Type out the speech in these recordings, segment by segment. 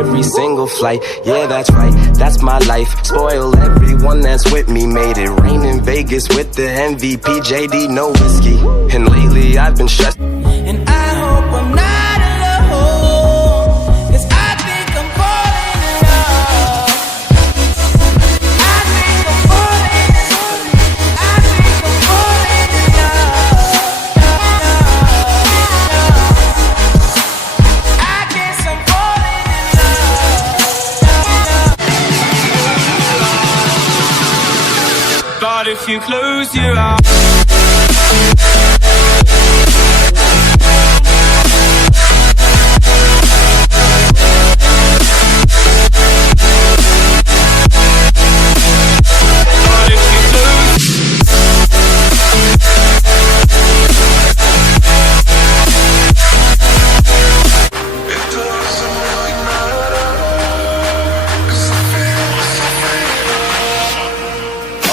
every single flight. Yeah, that's right, that's my life. Spoil everyone that's with me. Made it rain in Vegas with the MVP. JD, no whiskey. And lately I've been stressed. And I hope I'm not alone, 'cause I think I'm falling in love. I think I'm falling in love. I think I'm falling in love. I guess I'm falling in love. But if you close your eyes,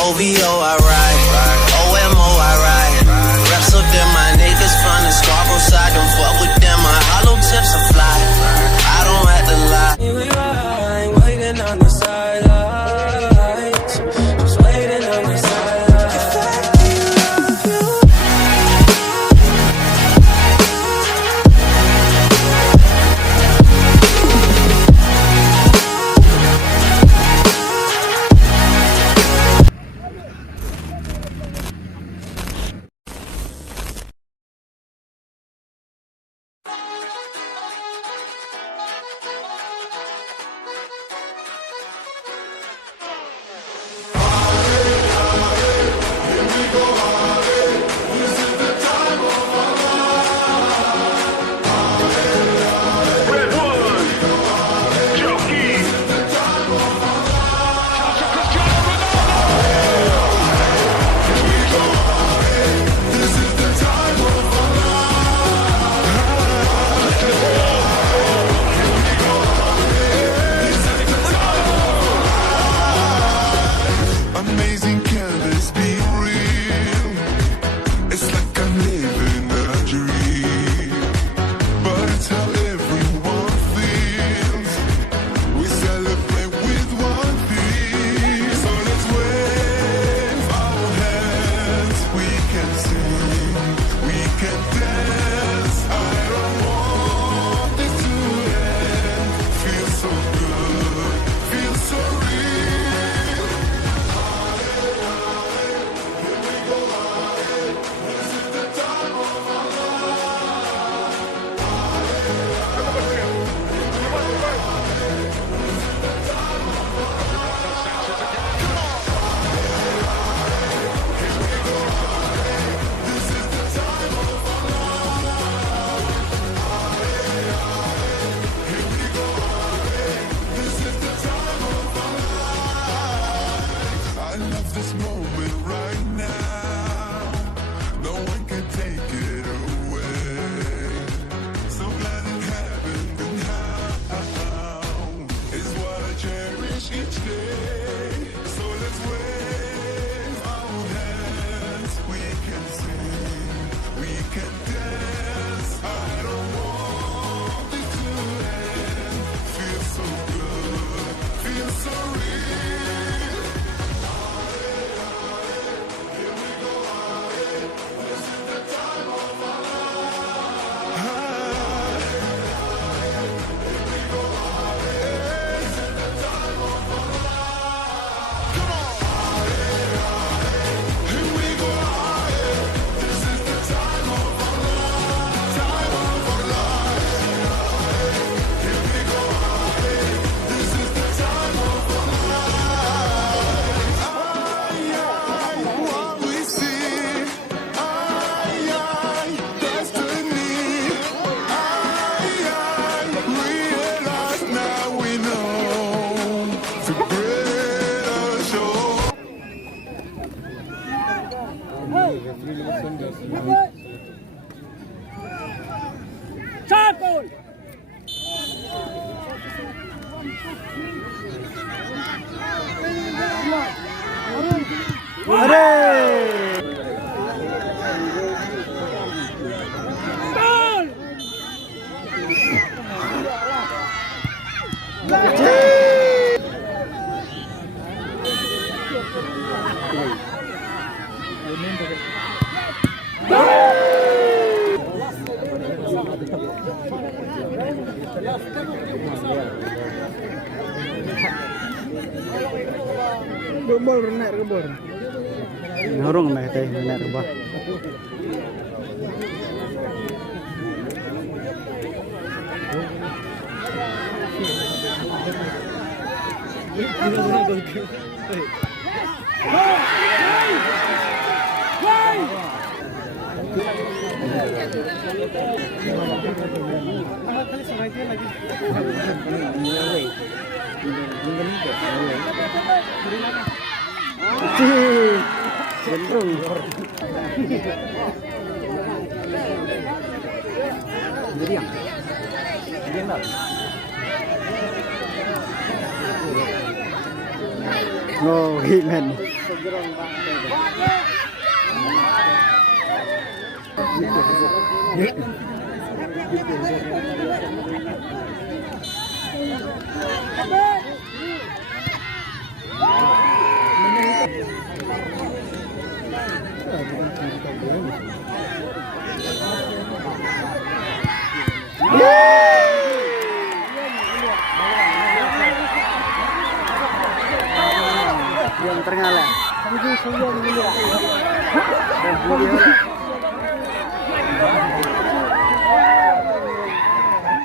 OVO I ride, OMO I ride. Reps up them, my niggas from the Scarborough side. Don't fuck with them, my hollow tips are fly. I don't have to lie. We ride, waiting on the sidelines, just waiting on the sidelines. If I can love you. Amazing, can this be real? It's like I'm living a dream, but it's how everyone feels. We celebrate with one thing, so let's wave our hands. We can sing, we can dance. I don't want this to end. Feels so good, feels so real. I love this moment right now. No one can take it away. So glad it happened, and how is what I cherish each day. So let's wave our hands. We can sing, we can dance. I don't want this to end. Feels so good, feels so real. Charcoal! Gebor naik gebor. Nurung naik teh naik gebor. Oh, himen. Yang ternyala.